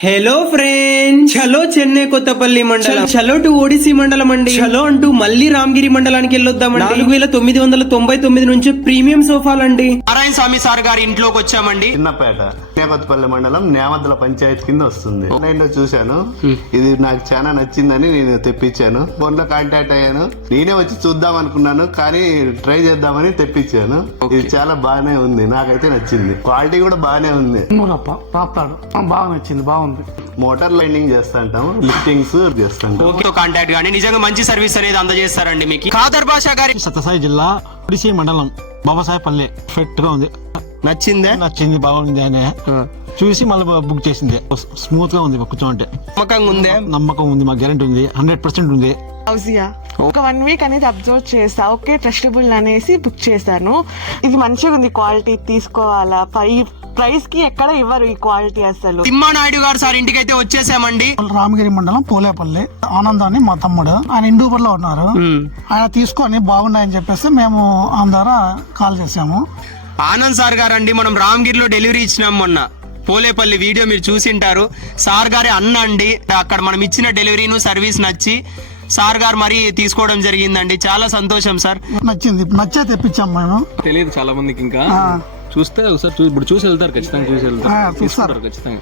Hello friends, చలో చెన్నై కొత్తపల్లి మండలం, చలో టు ఓడిసి మండలం అండి. చలో అంటూ మళ్ళీ రామగిరి మండలానికి వెళ్ళొద్దామండి. 4999 నుంచి ప్రీమియం సోఫాలండి. నారాయణ స్వామి సార్ గారి ఇంట్లోకి వచ్చామండి. చిన్నపేట కొత్తపల్లి మండలం నేమద్దుల పంచాయతీ కింద వస్తుంది. ఆన్లైన్ లో చూశాను, ఇది నాకు చాలా నచ్చిందని నేను తెప్పించాను. ఫోన్ లో కాంటాక్ట్ అయ్యాను. నేనే వచ్చి చూద్దాం అనుకున్నాను, కానీ ట్రై చేద్దామని తెప్పించాను. ఇది చాలా బాగానే ఉంది, నాకైతే నచ్చింది. క్వాలిటీ కూడా బాగానే ఉంది. బాగా నచ్చింది, బాగుంది. మోటార్ లైనింగ్ చేస్తాంటాం, లిఫ్టింగ్స్ చేస్తాంటాం. కాంటాక్ట్ గానీ నిజంగా మంచి సర్వీస్ అనేది అందజేస్తారండి మీకు. ఖాదర్ బాషా గారి సత్యసాయి జిల్లా ఒడిసి మండలం బాబాసాహెపల్లి ఫిట్ గా ఉంది. నచ్చింది, బాగుంది అని చూసి మళ్ళీ బుక్ చేసింది. స్మూత్ గా ఉంది, కూర్చోంటే నమ్మకం ఉంది, మాకు గ్యారెంటీ ఉంది, 100% ఉంది. ఒక 1 వీక్ అనేది అబ్జర్వ్ చేసా, ఓకే ట్రస్టబుల్ అనేసి బుక్ చేశాను. ఇది మంచిగా ఉంది, క్వాలిటీ తీసుకోవాలా, ప్రైస్ కి ఎక్కడ ఇవ్వరు ఈ క్వాలిటీ అసలు. తిమ్మానాయుడు గారు సార్ ఇంటికి అయితే వచ్చేసామండి. రామగిరి మండలం పోలేపల్లి ఆనందాన్ని మా తమ్ముడు, ఆయన ఇండూబర్ లో ఉన్నారు. ఆయన తీసుకొని బాగున్నాయని చెప్పేసి మేము ఆయన ద్వారా కాల్ చేసాము. ఆనంద్ సార్ గారు అండి, మనం రామగిరిలో డెలివరీ ఇచ్చినాం మొన్న. పోలేపల్లి వీడియో మీరు చూసింటారు. సార్ గారి అన్న అండి. అక్కడ మనం ఇచ్చిన డెలివరీను సర్వీస్ నచ్చి సార్ గారు మరీ తీసుకోవడం జరిగిందండి. చాలా సంతోషం సార్. నచ్చే తెప్పించాం మేము. తెలియదు చాలా మందికి, ఇంకా చూస్తే ఒకసారి ఇప్పుడు చూసి వెళ్తారు, ఖచ్చితంగా చూసి వెళ్తారు, తీసుకుంటారు ఖచ్చితంగా.